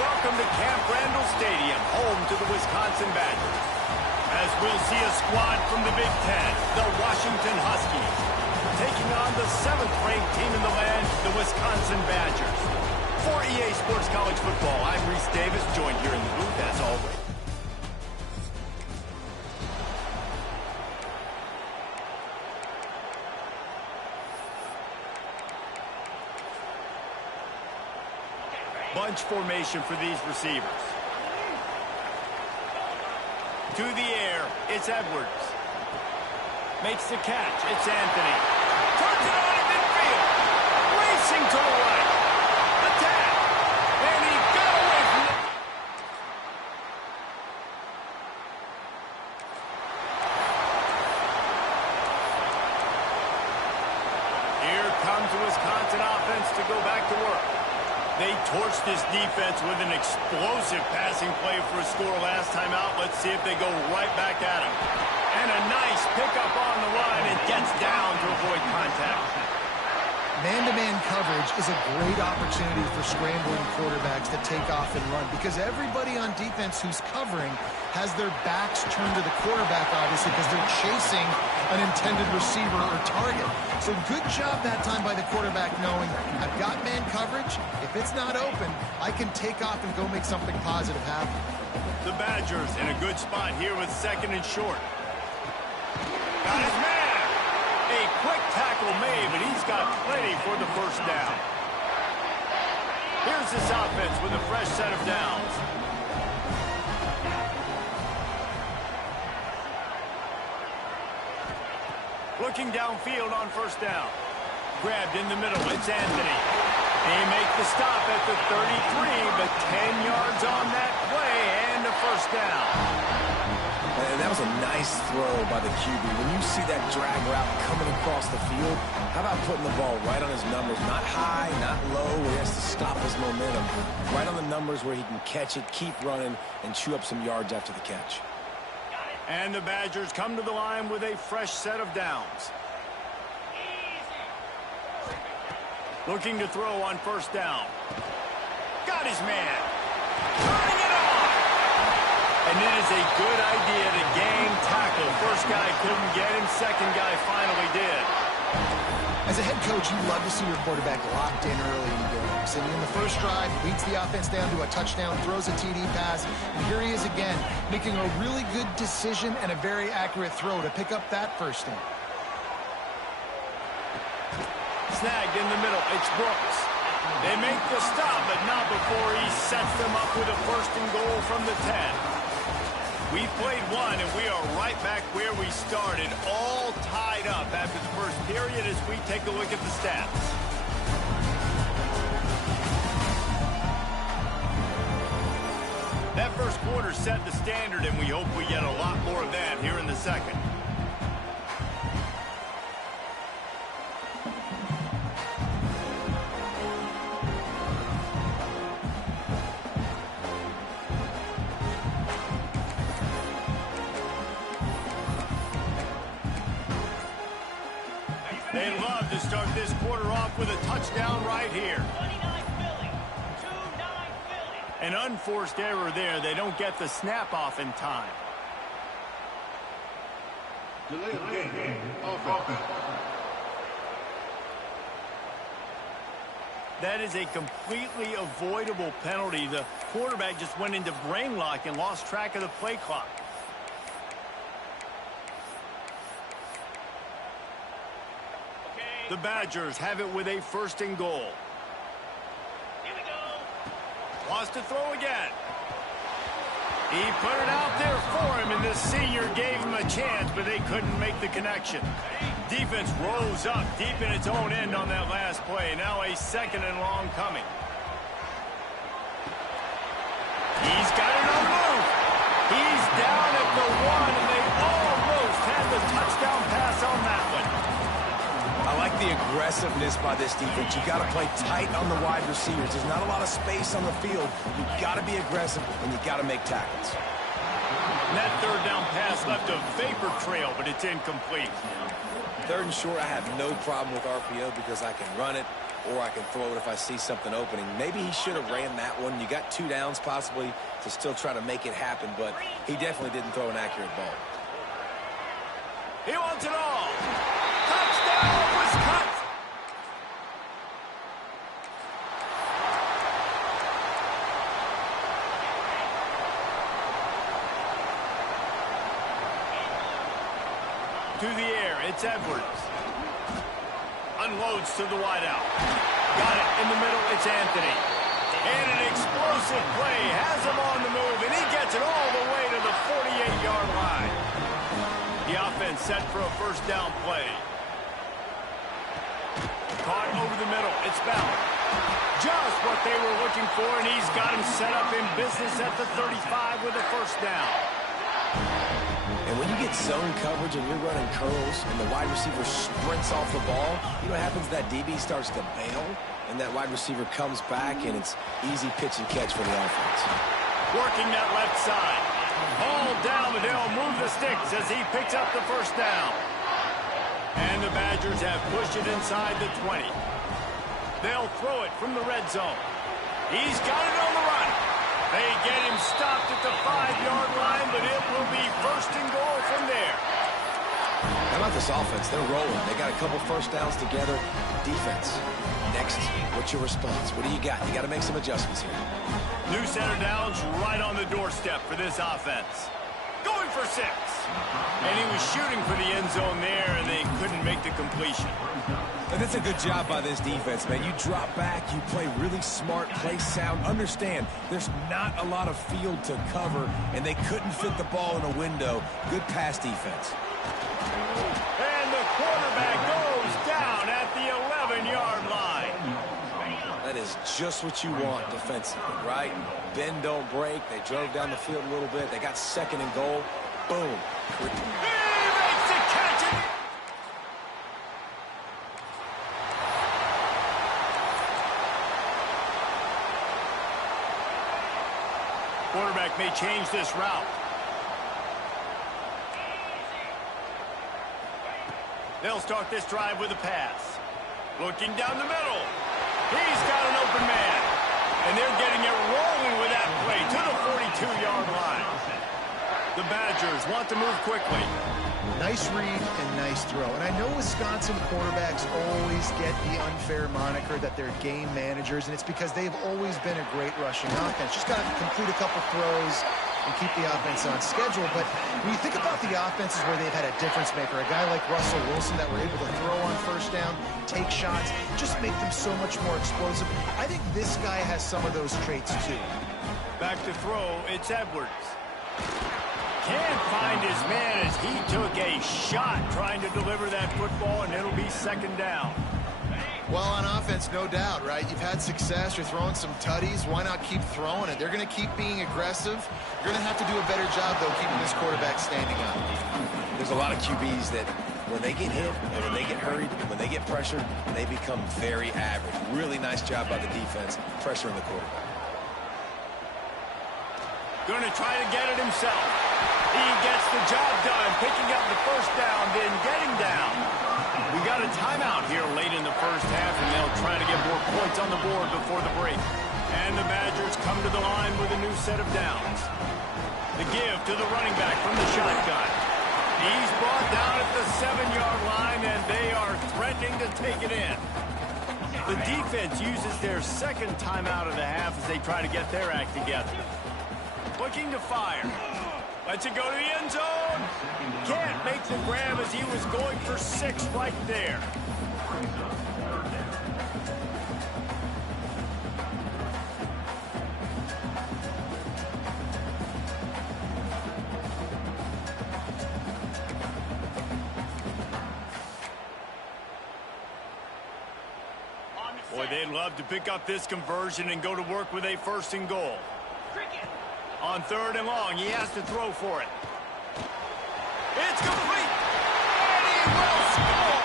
welcome to Camp Randall Stadium, home to the Wisconsin Badgers. As we'll see a squad from the Big Ten, the Washington Huskies, taking on the 7th-ranked team in the land, the Wisconsin Badgers. For EA Sports College Football, I'm Reese Davis, joined here in the booth, as always. Bunch formation for these receivers. To the air, it's Edwards. Makes the catch, it's Anthony. Turns it on at midfield. Racing to the right. The tap. And he got away from it. Here comes the Wisconsin offense to go back to work. They torched this defense with an explosive passing play for a score last time out. Let's see if they go right back at him. And a nice pickup on the line and gets down to avoid contact. Man-to-man coverage is a great opportunity for scrambling quarterbacks to take off and run because everybody on defense who's covering has their backs turned to the quarterback, obviously, because they're chasing an intended receiver or target. So good job that time by the quarterback knowing I've got man coverage. If it's not open, I can take off and go make something positive happen. The Badgers in a good spot here with 2nd and short. Got his man. A quick tackle made, but he's got plenty for the first down. Here's this offense with a fresh set of downs. Looking downfield on first down. Grabbed in the middle, it's Anthony. They make the stop at the 33, but 10 yards on that play and a first down. And that was a nice throw by the QB. When you see that drag route coming across the field, how about putting the ball right on his numbers? Not high, not low, where he has to stop his momentum. Right on the numbers where he can catch it, keep running, and chew up some yards after the catch. And the Badgers come to the line with a fresh set of downs. Looking to throw on first down. Got his man. Turning it on. And it is a good idea to gang tackle. First guy couldn't get him. Second guy finally did. As a head coach, you love to see your quarterback locked in early in games. And in the first drive, leads the offense down to a touchdown, throws a TD pass, and here he is again, making a really good decision and a very accurate throw to pick up that first down. Snagged in the middle, it's Brooks. They make the stop, but not before he sets them up with a 1st and goal from the 10. We played one, and we are right back where we started, all tied up after the first period as we take a look at the stats. That first quarter set the standard, and we hope we get a lot more of that here in the second. They love to start this quarter off with a touchdown right here. 29 Philly. 2-9 Philly. An unforced error there. They don't get the snap off in time. Delay of game. Offense. That is a completely avoidable penalty. The quarterback just went into brain lock and lost track of the play clock. The Badgers have it with a 1st and goal. Here we go. Wants to throw again. He put it out there for him, and the senior gave him a chance, but they couldn't make the connection. Defense rose up deep in its own end on that last play. Now a 2nd and long coming. He's got it on the move. He's down at the 1, and they almost had the touchdown pass on that one. I like the aggressiveness by this defense. You got to play tight on the wide receivers. There's not a lot of space on the field. You got to be aggressive, and you got to make tackles. And that third down pass left a vapor trail, but it's incomplete. Third and short, I have no problem with RPO because I can run it or I can throw it if I see something opening. Maybe he should have ran that one. You got 2 downs possibly to still try to make it happen, but he definitely didn't throw an accurate ball. He wants it all. Touchdown, Wisconsin. To the air, it's Edwards. Unloads to the wideout. Got it in the middle, it's Anthony. And an explosive play has him on the move, and he gets it all the way to the 48-yard line. The offense set for a first down play. Caught over the middle, it's Ballard. Just what they were looking for, and he's got him set up in business at the 35 with a first down. And when you get zone coverage and you're running curls and the wide receiver sprints off the ball, you know what happens? That DB starts to bail, and that wide receiver comes back, and it's easy pitch and catch for the offense. Working that left side. Ball down, but they'll move the sticks as he picks up the first down. And the Badgers have pushed it inside the 20. They'll throw it from the red zone. He's got it on the run. They get him stopped at the 5-yard line, but it will be first and goal from there. How about this offense? They're rolling. They got a couple first downs together. Defense. Next, what's your response? What do you got? You got to make some adjustments here. New center downs right on the doorstep for this offense. Going for 6. And he was shooting for the end zone there, and they couldn't make the completion. And that's a good job by this defense, man. You drop back, you play really smart, play sound. Understand, there's not a lot of field to cover, and they couldn't fit the ball in a window. Good pass defense. And the quarterback goes down at the 11-yard line. That is just what you want defensively, right? Bend, don't break. They drove down the field a little bit. They got second and goal. Boom. He makes the catch. Quarterback may change this route. They'll start this drive with a pass. Looking down the middle. He's got an open man. And they're getting it rolling with that play to the 42-yard line. The Badgers want to move quickly. Nice read and nice throw. And I know Wisconsin quarterbacks always get the unfair moniker that they're game managers, and it's because they've always been a great rushing offense. Just got to complete a couple throws and keep the offense on schedule. But when you think about the offenses where they've had a difference maker, a guy like Russell Wilson that were able to throw on first down, take shots, just make them so much more explosive. I think this guy has some of those traits too. Back to throw, it's Edwards. Can't find his man as he took a shot trying to deliver that football, and it'll be second down. Well, on offense, no doubt, right? You've had success. You're throwing some tutties. Why not keep throwing it? They're going to keep being aggressive. You're going to have to do a better job, though, keeping this quarterback standing up. There's a lot of QBs that when they get hit and when they get hurried and when they get pressured, they become very average. Really nice job by the defense, pressuring the quarterback. Going to try to get it himself. He gets the job done, picking up the first down, then getting down. We got a timeout here late in the first half, and they'll try to get more points on the board before the break. And the Badgers come to the line with a new set of downs. The give to the running back from the shotgun. He's brought down at the 7-yard line, and they are threatening to take it in. The defense uses their second timeout of the half as they try to get their act together. Looking to fire. Lets it go to the end zone. Can't make the grab as he was going for 6 right there. Boy, they'd love to pick up this conversion and go to work with a first and goal. On 3rd and long, he has to throw for it. It's complete! And he will score!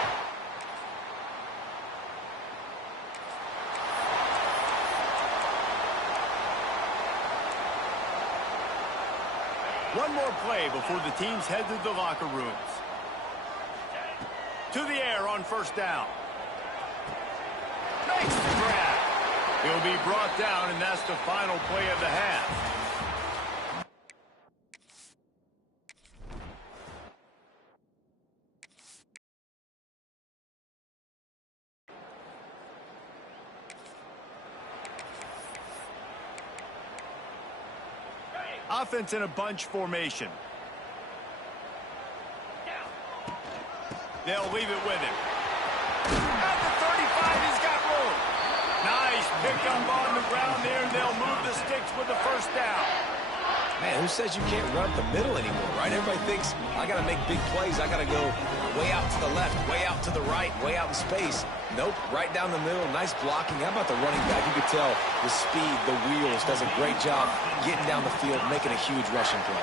One more play before the teams head to the locker rooms. To the air on first down. Makes the grab. He'll be brought down, and that's the final play of the half. Offense in a bunch formation. They'll leave it with him. At the 35, he's got room. Nice pickup on the ground there, and they'll move the sticks with the first down. Man, who says you can't run up the middle anymore, right? Everybody thinks, I got to make big plays. I got to go way out to the left, way out to the right, way out in space. Nope, right down the middle. Nice blocking. How about the running back? You could tell the speed, the wheels, does a great job getting down the field, making a huge rushing play.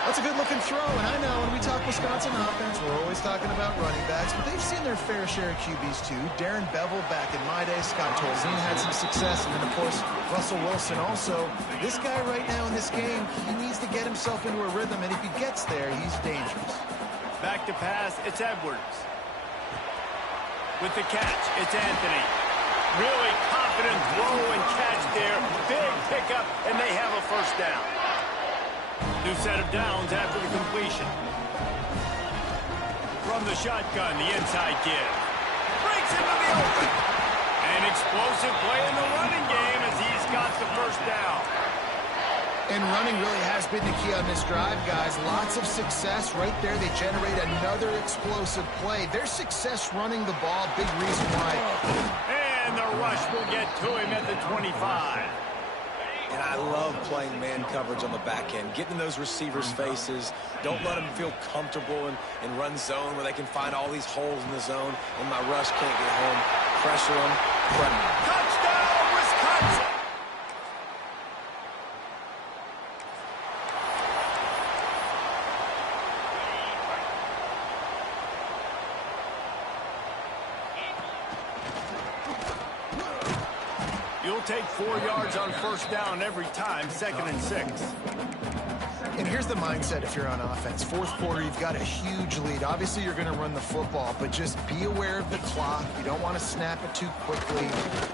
That's a good-looking throw, and I know when we talk Wisconsin offense, we're always talking about running backs, but they've seen their fair share of QBs too. Darren Bevel back in my day, Scott Tolzien had some success, and then, of course, Russell Wilson also. This guy right now in this game, he needs to get himself into a rhythm, and if he gets there, he's dangerous. Back to pass, it's Edwards. With the catch, it's Anthony. Really confident throw and catch there. Big pickup, and they have a first down. New set of downs after the completion. From the shotgun, the inside give. Breaks into the open. An explosive play in the running game as he's got the first down. And running really has been the key on this drive, guys. Lots of success right there. They generate another explosive play. Their success running the ball, big reason why. And the rush will get to him at the 25. And I love playing man coverage on the back end, getting in those receivers' faces. Don't let them feel comfortable in run zone where they can find all these holes in the zone, and my rush can't get home. Pressure them. Touchdown, Wisconsin! You'll take 4 yards on first down every time, 2nd and 6. And here's the mindset if you're on offense. Fourth quarter, you've got a huge lead. Obviously, you're going to run the football, but just be aware of the clock. You don't want to snap it too quickly.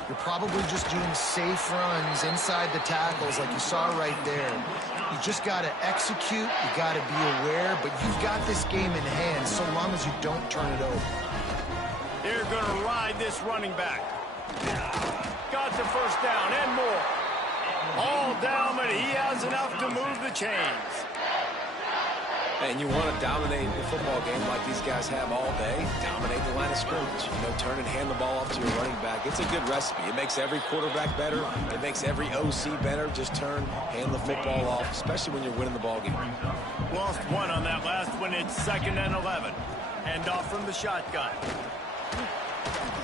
You're probably just doing safe runs inside the tackles like you saw right there. You just got to execute. You got to be aware, but you've got this game in hand so long as you don't turn it over. They're going to ride this running back. Got the first down and more. All down, but he has enough to move the chains. And you want to dominate the football game like these guys have all day. Dominate the line of scrimmage. You know, turn and hand the ball off to your running back. It's a good recipe. It makes every quarterback better. It makes every OC better. Just turn, hand the football off, especially when you're winning the ball game. Lost one on that last one. It's 2nd and 11. Hand off from the shotgun.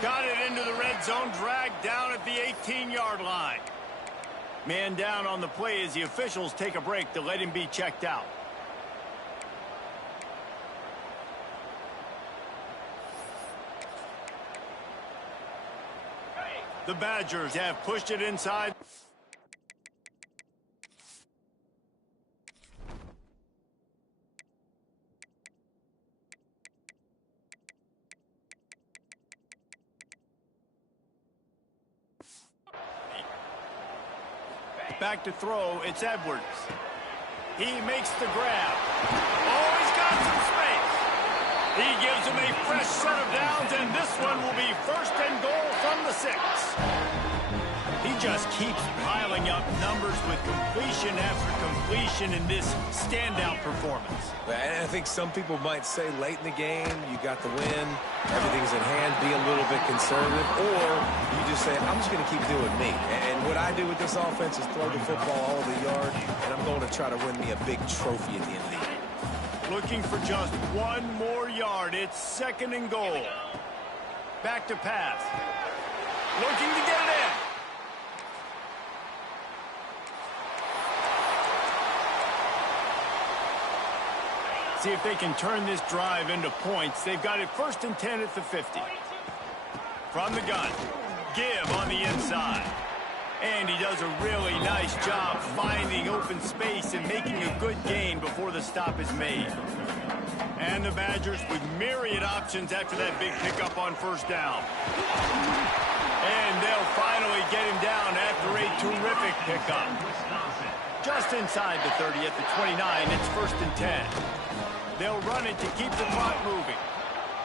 Got it into the red zone, dragged down at the 18-yard line. Man down on the play as the officials take a break to let him be checked out. The Badgers have pushed it inside. Back to throw, it's Edwards. He makes the grab. Oh, he's got some space. He gives him a fresh set of downs, and this one will be 1st and goal from the 6. He just keeps piling up numbers with completion after completion in this standout performance. And I think some people might say late in the game, you got the win, everything's in hand, be a little bit conservative, or you just say, I'm just going to keep doing me. And what I do with this offense is throw the football all over the yard, and I'm going to try to win me a big trophy at the end of the year. Looking for just 1 more yard. It's 2nd and goal. Back to pass. Looking to get it in. See if they can turn this drive into points. They've got it 1st and 10 at the 50. From the gun. Give on the inside. And he does a really nice job finding open space and making a good gain before the stop is made. And the Badgers with myriad options after that big pickup on first down. And they'll finally get him down after a terrific pickup. Just inside the 30 at the 29, it's 1st and 10. They'll run it to keep the clock moving.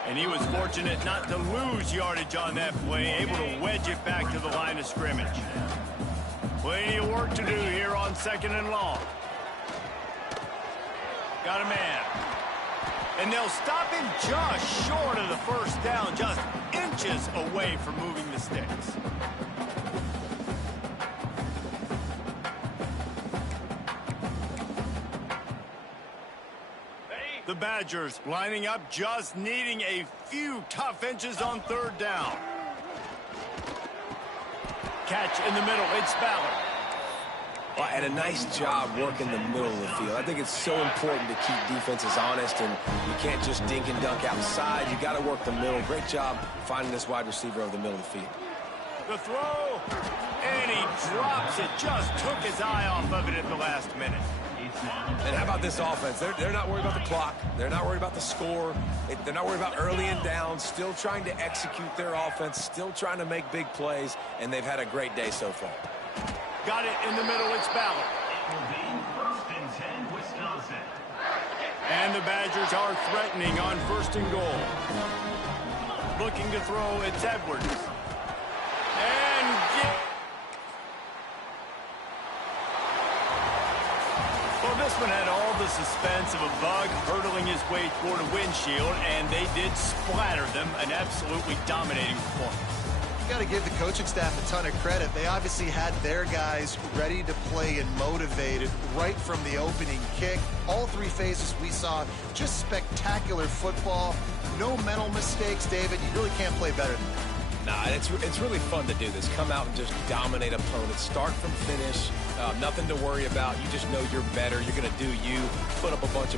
And he was fortunate not to lose yardage on that play, able to wedge it back to the line of scrimmage. Plenty of work to do here on 2nd and long. Got a man. And they'll stop him just short of the first down, just inches away from moving the sticks. The Badgers lining up, just needing a few tough inches on 3rd down. Catch in the middle, it's Ballard. Well, and a nice job working the middle of the field. I think it's so important to keep defenses honest, and you can't just dink and dunk outside. You got to work the middle. Great job finding this wide receiver over the middle of the field. The throw, and he drops it. Just took his eye off of it at the last minute. And how about this offense? They're not worried about the clock. They're not worried about the score. They're not worried about early and down. Still trying to execute their offense. Still trying to make big plays. And they've had a great day so far. Got it in the middle. It's Ballard. And the Badgers are threatening on 1st and goal. Looking to throw. It's Edwards. Well, this one had all the suspense of a bug hurtling his way toward a windshield, and they did splatter them. An absolutely dominating performance. You got to give the coaching staff a ton of credit. They obviously had their guys ready to play and motivated right from the opening kick. All 3 phases we saw, just spectacular football. No mental mistakes, David. You really can't play better than that. Nah, it's really fun to do this. Come out and just dominate opponents. Start from finish. Nothing to worry about. You just know you're better. You're going to do you. Put up a bunch of